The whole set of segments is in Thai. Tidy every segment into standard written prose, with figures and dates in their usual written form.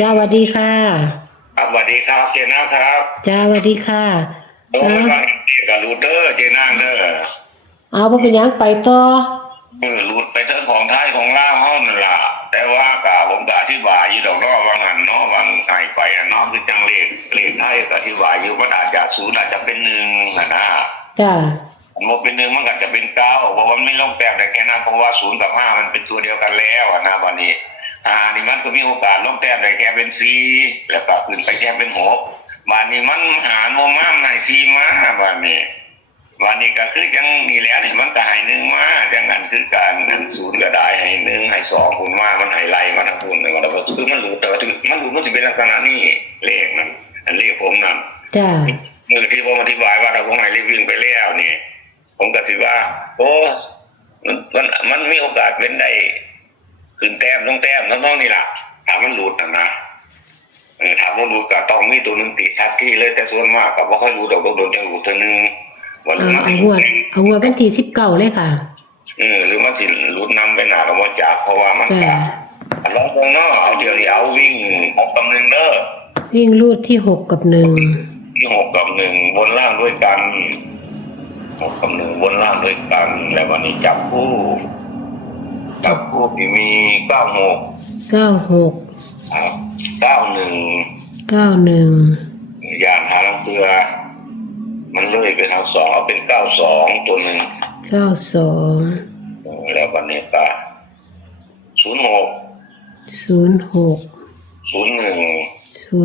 จ้าสวัสดีค่ะครับสวัสดีครับเจน่าครับจ้าสวัสดีค่ะโอ้เอายว่าเกี่ยวกับรูเดอร์เจน่าเนอะเอาบ่เป็นหยังไปต่อรูดไปเทิงของไทยของลาวเฮานั่นล่ะแต่ว่ากะผมก็อธิบายอยู่ดอกเนาะว่างั้นเนาะวางไห้ไปอ่ะเนาะคือจังเลขไทยก็อธิบายอยู่มันอาจจะศูนย์อาจจะเป็นหนึ่งนะจ้ามันบ่เป็นหนึ่งมันก็จะเป็นเก้าเพราะว่ามันไม่ลงแต้มได้แค่นั้นเพราะว่าศูนย์กับห้ามันเป็นตัวเดียวกันแล้วนะวันนี้นี่มันก็มีโอกาสลงแต้มได้แค่เป็นสี่แล้วก็ขึ้นไปแค่เป็นหกวันนี้มันหารโมม่ามในสี่มาวันนี้ก็คือจังมีแล้วนี่มันก็ให้หนึ่งมาจังนั้นคือการนั้นศูนย์ก็ได้ให้หนึ่งให้สองคุณมามันให้ไล่มาทั้งคุณหนึ่งแล้วก็คือมันรู้แต่ว่ามันรู้มันจะเป็นลักษณะนี้เลขนั้นอันเลขผมนั่นจ้ามือที่ผมอธิบายว่าเราผมให้เลขวิ่งไปแล้วนี่ผมก็ถือว่าโอ้มันมีโอกาสเป็นได้ขึ้นแต้มต้องแต้มน้องๆนี่แหละถ้ามันหลุดนะถามว่ารู้ก็ต้องมีตัวหนึ่งติดทัดที่เลยแต่ส่วนมากก็บ่ค่อยรู้ดอกโดนจะรู้ตัวหนึ่งวันเอามาเอางวดวันที่19เลยค่ะหรือมันสิรุดนำไปหนากับว่าจากเพราะว่ามันจ้าก็ลองตรงเนาะเอาเดี๋ยวนี้เอาวิ่งหกกับหนึ่งเด้อวิ่งรูดที่6 กับ 1ที่หกกับหนึ่งบนล่างด้วยกันหกกับหนึ่งบนล่างด้วยกันแล้ววันนี้จับคู่ที่มี96 96 91อย่างหาลังเตือมันเลยเป็นทางสองเอาเป็น92ตัวหนึ่ง92แล้ววันนี้ก็06 06 01 01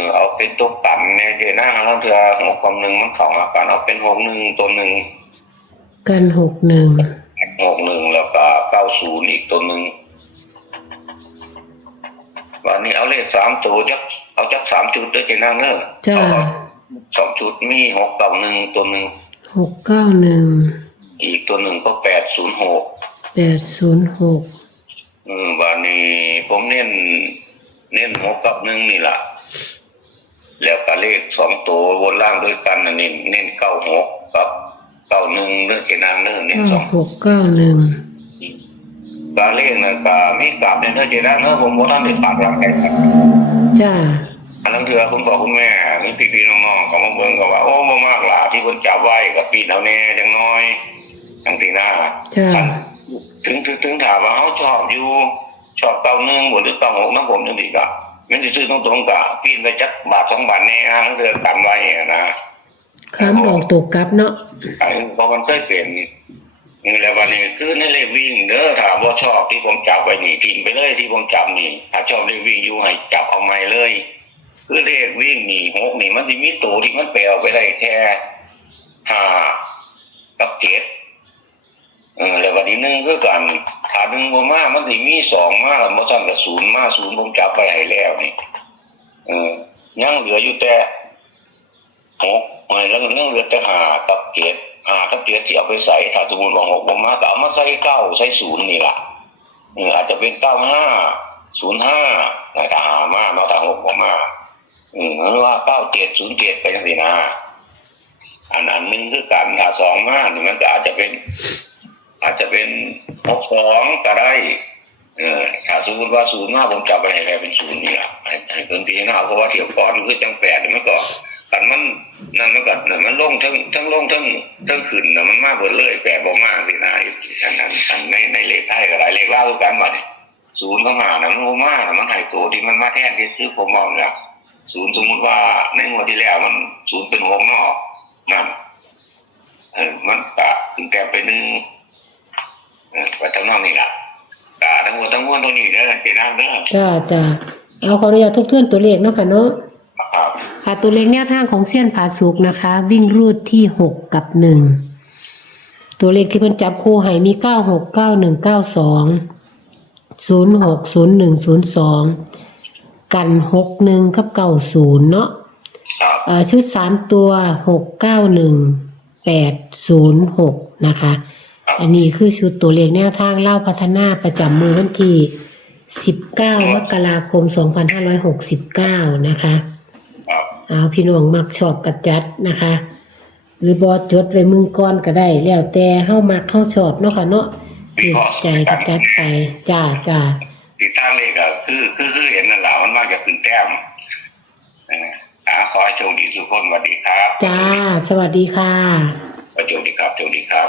02เอาเป็นตัวกันเนี่ยเจน่าแล้วเธอหกกับหนึ่งมันสองกันเอาเป็น61ตัวหนึ่งกัน61แล้วก็90อีกตัวหนึ่งวันนี้เอาเลข3ตัวเอาจัก3จุดด้วยเจน่าเนอะจ้า2จุดมี691ตัวหนึ่ง691อีกตัวหนึ่งก็806วันนี้ผมเน้น6กับ1นี่แหละแล้วก็เลข2ตัวบนล่างด้วยกันเน้น96กับ91เรื่องเกณฑ์เรื่องเน้น9691การเลขนั่นก็มีกลับเนี่ยเจด้าเนอะผมบ่ทันได้ฝากหลักใครครับจ้าอันนั้นคือคุณพ่อคุณแม่มีพี่ๆน้องๆก็มาเบิ่งก็ว่าโอ้บ่มากล่ะที่เพิ่นจับไว้กับปีเท่าแน่จังน้อยจังซี่นะจ้าถึงถามว่าเขาชอบอยู่ชอบ91บ่หรือ96นำผมจังซี่ก็มันสิซื้อตรงๆก็ปีนไปจักบาท2บาทแน่นั่นคือกันไว้นะค้ำออกตกกลับเนาะเพราะมันเคยเป็นนี่แหละวันนี้คือในเลขวิ่งเด้อถามว่าชอบที่ผมจับไว้นี่ทิ้งไปเลยที่ผมจับนี่ถ้าชอบเลขวิ่งอยู่ให้จับเอาใหม่เลยคือเลขวิ่งนี่6นี่มันสิมีตัวที่มันแปลไปได้แค่5กับ7แล้ววันนี้1คือกันถ้า1บ่มามันสิมี2มาแล้วบ่ซั่นก็0มา0ผมจับไปให้แล้วนี่ยังเหลืออยู่แต่6แล้วยังเหลือแต่5กับ7ถ้าเปลี่ยนที่เอาไปใส่ถ้าสมมติว่า6บ่มาก็เอามาใส่9ใส่0นี่ล่ะอาจจะเป็น95 05ถ้ามาเนาะถ้า6บ่มาหรือว่า9707ไปจังซี่นะอันนึงคือกันถ้า2มานี่มันก็อาจจะเป็น62ก็ได้ถ้าสมมติว่า0มาผมจับไปให้แล้วเป็น0นี่ล่ะให้เพิ่นพิจารณาเพราะว่าเที่ยวก่อนคือจัง8มันก็กันมันนั่นมันก็มันลงทั้งลงทั้งขึ้นน่ะมันมาเบิดเลยแปลบ่มาสินะอันนั้นในเลขไทยก็หลายเลขลาวกันบัดนี้0เข้ามาน่ะมันบ่มามันให้ตัวที่มันมาแทนที่คือผมมองเนี่ย0สมมุติว่าในงวดที่แล้วมัน0เป็น6เนาะนั่นมันก็ขึ้นแต้มไป1ว่าทั้งนอกนี่ล่ะก็ทั้งหมดทั้งมวลตรงนี้เด้อเจนางเด้อจ้าเอาขออนุญาตทบทวนตัวเลขเนาะค่ะเนาะค่ะตัวเลขแนวทางของเซียนผาสุกนะคะวิ่งรูดที่6กับ1ตัวเลขที่เพิ่นจับคู่ให้มี96 91 92 06 01 02กัน61กับ90เนาะชุด3ตัว691 806นะคะอันนี้คือชุดตัวเลขแนวทางเล่าพัฒนาประจำมือวันที่19 มกราคม 2569นะคะพี่น้องมักชอบกัดจัดนะคะ หรือบอจดไว้มึงก่อนก็ได้แล้วแต่เฮามักเฮาชอบเนาะค่ะเนาะ ถือใจก็จัดไปจ้าจ้า ติดตั้งเลขก็คือเห็นนั่นแหละมันมากจะขึ้นแต้มขอให้โชคดีทุกคนสวัสดีครับ จ้า สวัสดีค่ะ โชคดีครับโชคดีครับ